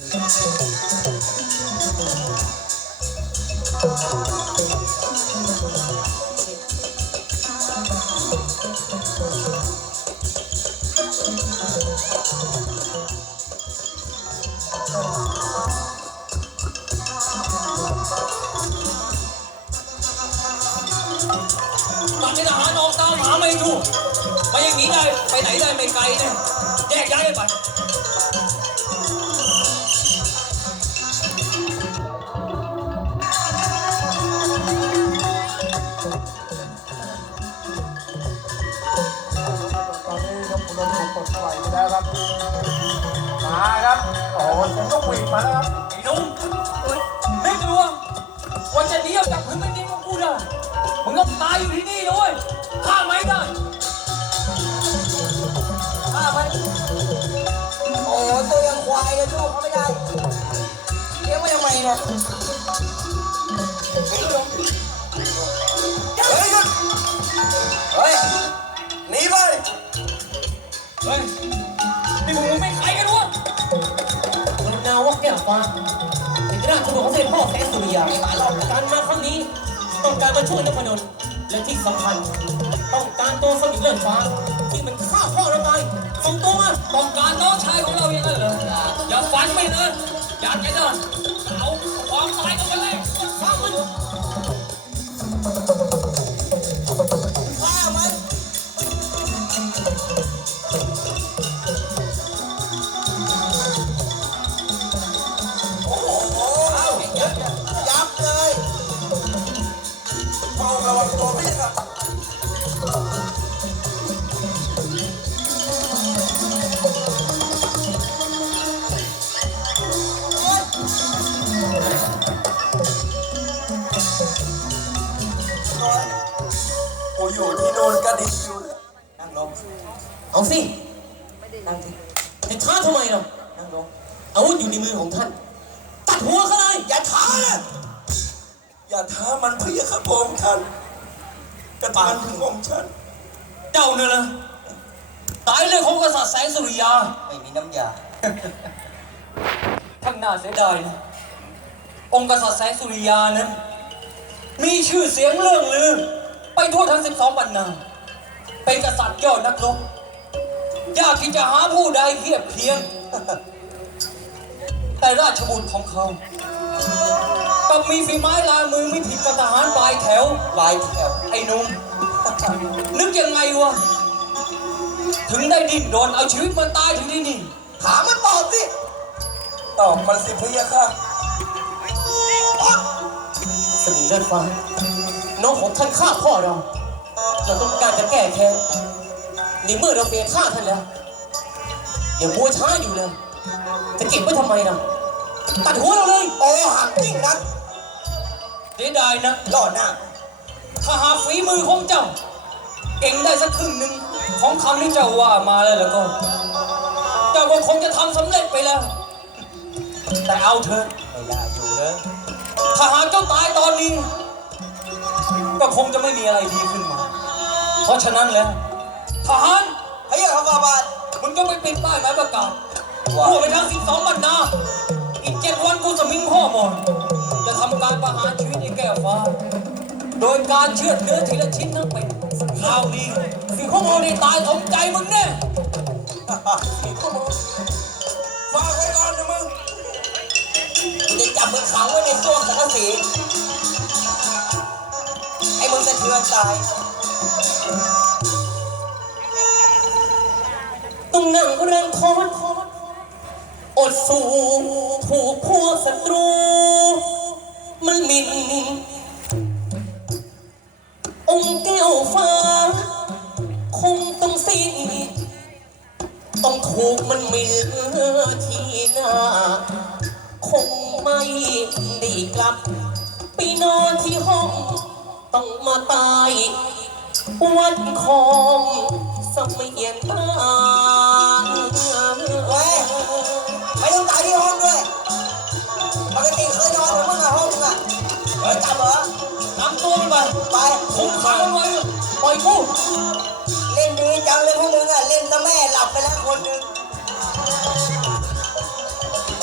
มันเป็นทหารออกตามหาไม่ถูกมาอย่างนี้ได้ไปไหนได้ไม่ไกลเนี่ยแยกย้ายกันไป ดมถูกปลดปล่อยไปแล้วครับ มาครับ โอ้โหเสียงนกหวีดมาแล้วครับ ไอ้หนุ่มไม่กลัวว่าจะหนีออกจากพื้นแผ่นดินของกูได้มึงต้องตายอยู่ที่นี่ด้วยฆ่าไม่ได้ฆ่าไหมโอ้ตัวยังควายเลยสู้เขาไม่ได้เลี้ยงไว้ทำไมเนี่ย ฟ้าเป็นราชบุตรของเสด็จพ่อแสงสุริยาการมาครั้งนี้ต้องการมาช่วยนพดลและที่สำคัญต้องการตัวสมิงเลื่อนฟ้า ที่มันฆ่าพ่อเราตายส่งตัวมาต้องการน้องชายของเราอย่างนั้นเหรออย่าฝันไปเลยอยากจะเดินเอาความตายกันไปเลยฆ่ามัน กระดิ่งอยู่นั่งลงเอาสินั่งสิจะช้าทำไมเรานั่งลงอาวุธอยู่ในมือของท่าน ตัดหัวเขาเลย อย่าท้านะอย่าท้ามันเพื่อข้าพงท่านกระทานถึงองค์ฉันเจ้าเนี่ยนะตายเลยของกษัตริย์แสงสุริยา ไม่มีน้ำยาทั้งน่าเสียดายนะองค์กษัตริย์แสงสุริยานั้น มีชื่อเสียงเรื่องลือ ไปทั่วทั้ง 12บรรณา เป็นกษัตริย์ยอดนักรบยากที่จะหาผู้ใดเทียบเคียง แต่ราชบุตรของเขากลับมีฝีไม้ลายมือไม่ผิดกับทหารปลายแถวลายแถว ไอ้นุ่มนึกยังไงวะ ถึงได้ดิ้นโดนเอาชีวิตมาตายถึงที่นี่ถามมันตอบสิตอบมันสิพะยะค่ะสมิงเลือนฟ้าน้องของท่านฆ่าพ่อเรา เราต้องการจะแก้แค้นในเมื่อเราเฟียฆ่าท่านแล้วอย่ามัวช้าอยู่เลย จะเก็บไว้ทำไมนะตัดหัวเราเลยโอ้หักจริงนักเสียดายนะหล่อหน้าถ้าหากฝีมือของเจ้า เก่งได้สักครึ่งหนึ่งของคำที่เจ้าว่ามาแล้วแล้วก็เจ้าก็คงจะทำสำเร็จไปแล้ว แต่เอาเถอะไม่ได้อยู่เลยถ้าหากเจ้าตายตอนนี้ ก็คงจะไม่มีอะไรดีขึ้นมา เพราะฉะนั้นแล้วทหารพะยะค่ะบาบาทมึงก็ไปปิดป้ายหมายประกาศว่าทั่วไปทั้ง 12บรรณาอีกเจ็ดวันกูจะมิ้งพ่อหมดจะทำการประหารชีวิตไอ้แก้วฟ้า โดยการเชือดเนื้อทีละชิ้นทั้งเป็นคราวนี้สิข้อมูลนี่ตายสมใจมึงแน่ฝากไว้ก่อนนะมึงกูจะจับมึงขังไว้ในซ่วงสังกะสีไอ้มึงจะเทือนตาย ต้องนั่งรื่องคอนอดสู้ถูกพวกศัตรู มันหมินองค์แก้วฟ้า คงต้องสิ้น ต้องถูกมันหมินที่หน้า คงไม่ได้กลับ ไปนอนที่ห้อง ต้องมาตาย วัดของสมัยนตา ติเคยนอนกับมึงอะห้องมึงอะเฮ้ยจับเหรอนำตัวมันไปไปคุ้มขังมันไว้ปล่อยกูเล่นดีจังเลยพวกมึงอะเล่นซะแม่หลับไปแล้วคนหนึง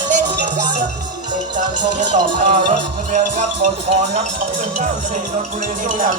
เล่นกันติดตามชมกันต่อไปรถทะเบียนครับบนคอนครับ2 1 9 4นนทบุรีทุกอย่าง